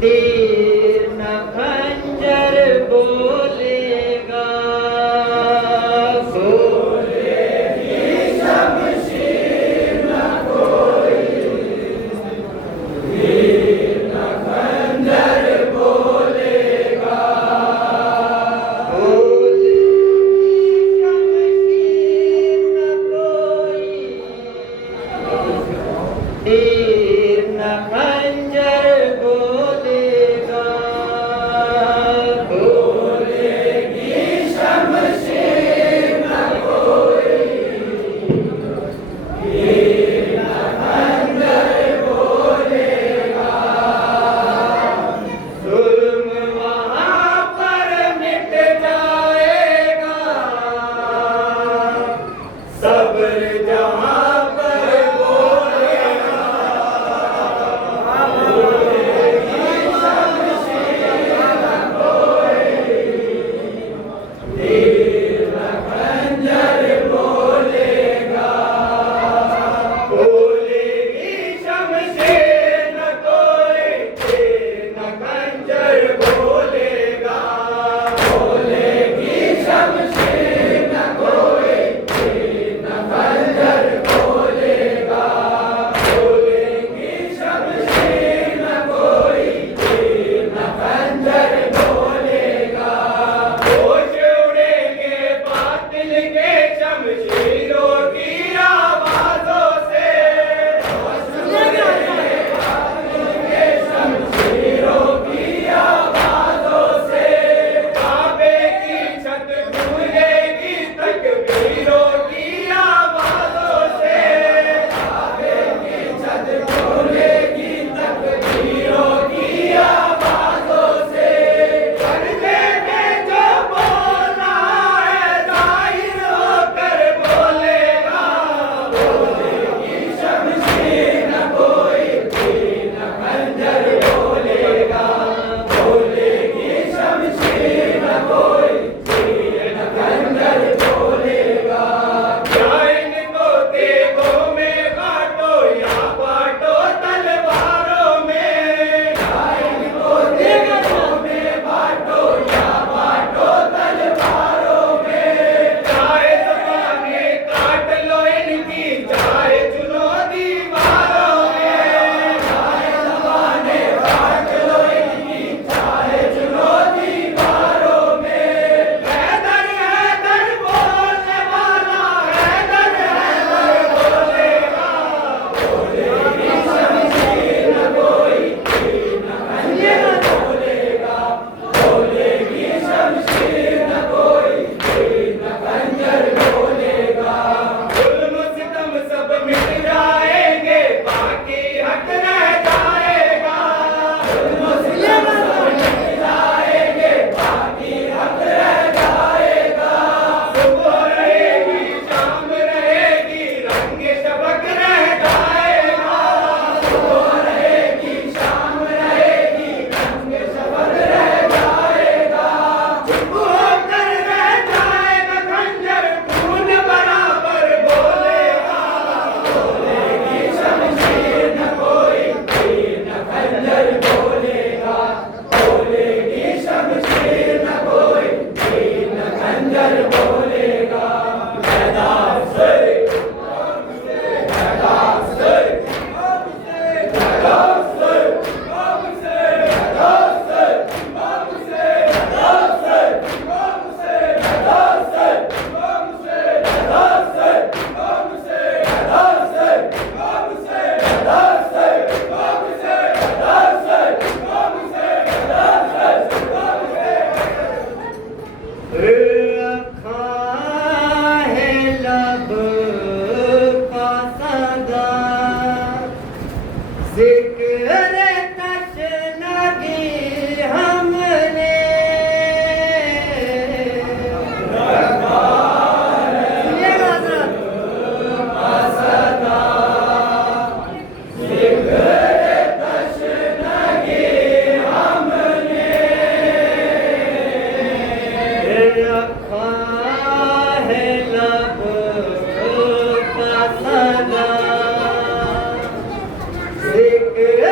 तीर न खंजर बोलेगा, बोलेगी शमशीर न कोई। तीर न खंजर बोलेगा, बोलेगी शमशीर न कोई। तीर न खंजर बोलेगा, बोलेगी शमशीर न कोई। तीर न खंजर बोलेगा, जुल्म वहाँ पर मिट जाएगा, सब्र जहाँ पर बोलेगा, बोलेगी शमशीर न कोई। तीर न खंजर बोलेगा, बोलेगी शमशीर न कोई। तीर न खंजर बोलेगा, बोलेगी शमशीर न कोई। तीर न खंजर बोलेगा, बोलेगी शमशीर न कोई। तीर न खंजर बोलेगा, होश उड़ेंगे बातिल के शमशीरों की आवाज़ों से, होश उड़ेंगे बातिल के शमशीरों की आवाज़ों से। काबे की छत गूंजेगी तकबीरों की आवाज़ों से, काबे की छत गूंजेगी तकबीरों की आवाज़ों से। कर देंगे जो बोलना है ज़ाहिर होकर बोलेगा, बोलेगी शमशीर न कोई। तीर न खंजर बोलेगा, बोलेगी शमशीर न कोई। तीर न खंजर बोलेगा। क्या इनको तेगों में बांटो या बांटो तलवारों में, क्या इनको तेगों में बांटो या बांटो तलवारों में। चाहे ज़बानें काट लो इनकी, चाहे चुनो दीवारों में, चाहे ज़बानें काट लो इनकी, चाहे चुनो दीवारों में। हैदर हैदर बोलने वाला हैदर हैदर बोलेगा, बोलेगी शमशीर न कोई। तीर न खंजर बोलेगा, बोलेगी शमशीर न कोई। तीर न खंजर बोलेगा, जुल्म सितम सब मिट जाएंगे, बाकी हक रह जाएगा। जुल्म सितम सब मिट जाएंगे, बाकी हक रह जाएगा। सुबह रहेगी शाम रहेगी, रंग शबक रह जाएगा। सुबह रहेगी शाम रहेगी, रंग शबक रह जाएगा। चुप होकर रह जाएगा खंजर, खून बराबर बोलेगा, बोलेगी शमशीर न कोई। तीर न खंजर बोलेगा, बोलेगी शमशीर न कोई। तीर न खंजर बोलेगा। मैदान से, मैदान से, मैदान से, मैदान से, मैदान से, मैदान से, मैदान से, मैदान से, मैदान से, मैदान से, मैदान से, मैदान से, मैदान से, मैदान से, मैदान से, मैदान से, मैदान से, रखा है लब का सदा, जिक्र तशनगी हमने। रखा है लब का सदा, जिक्र तशनगी हमने। रखा है लब का सदा, जिक्र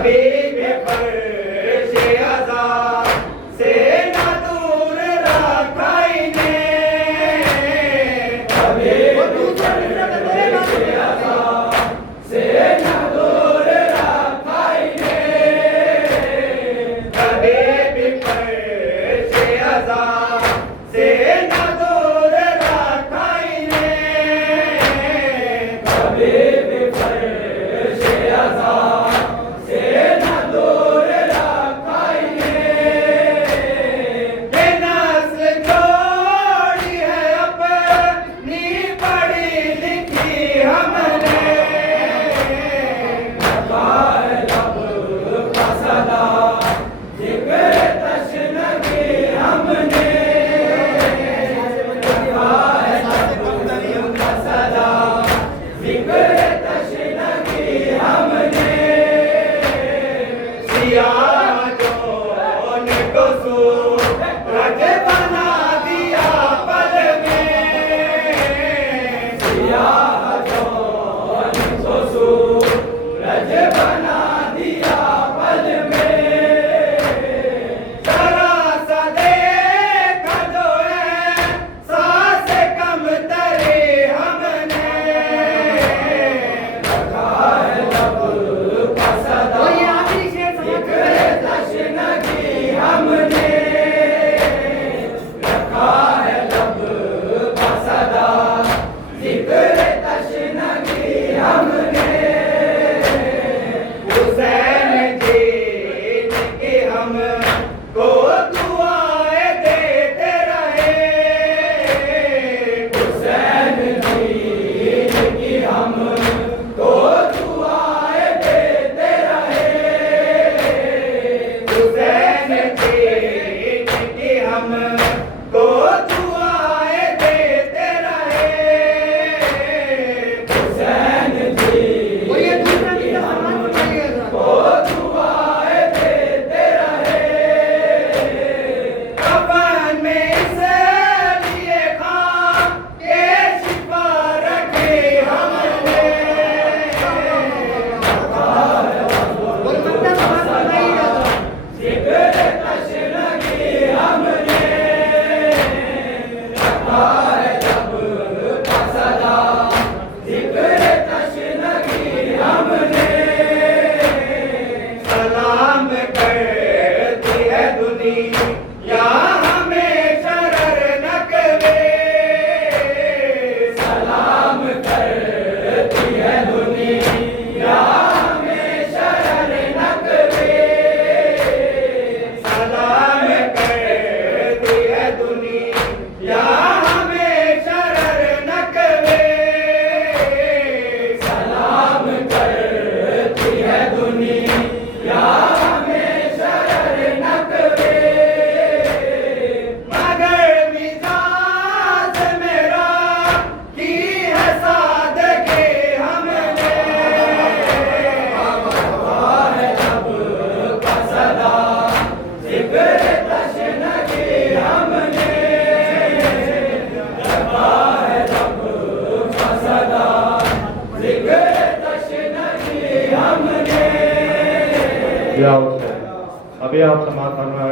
कभी भी फर्श अज़ा से न दूर रखाई ने कभी भी फर्श अज़ा से न दूर रखाई ने कभी भी फर्श अज़ा से न दूर रखाई ने कभी भी फर्श अज़ा से न दूर रखाई ने ये नस्ल छोड़ी है अपनी पढ़ी लिखी हमने लगाए लब का सदा जिक्र तशनगी हमने लगाए लब का सदा जिक्र तशनगी हमने सियाह जोन को सूरज बना दिया पल में सियाह जोन को सूरज बना दिया पल में जरा सा देखा जो है सांस कम तरी हमने लगाए लब का सदा जिक्र तशनगी हमने रखा है लब का सदा जिक्र तशनगी हमने हुसैन जीन की हमको दुआएं देते रहे हुसैन जीन की हमको दुआएं देते रहे हुसैन जीन की हमको दुआएं देते रहे हुसैन जीन की हमको दुआएं देते रहे कफन में इसलिए खां के शिफा रखी हमने जिक्र तशनगी हमने रखा है लब का सदा जिक्र तशनगी हमने सलाम करती है दुनिया हमें शरर नकबे सलाम करती है दुनिया हमें शरर नकबे सलाम करती है दुनिया हमें शरर नकबे सलाम करती है दुनिया हमें शरर नकबे मगर मिजाज मेरा की है सादगी हमने लगाए लब का सदा जिक्र तशनगी हमने लगाए लब का सदा जिक्र तशनगी हमने अभी आप समाप्त करना है।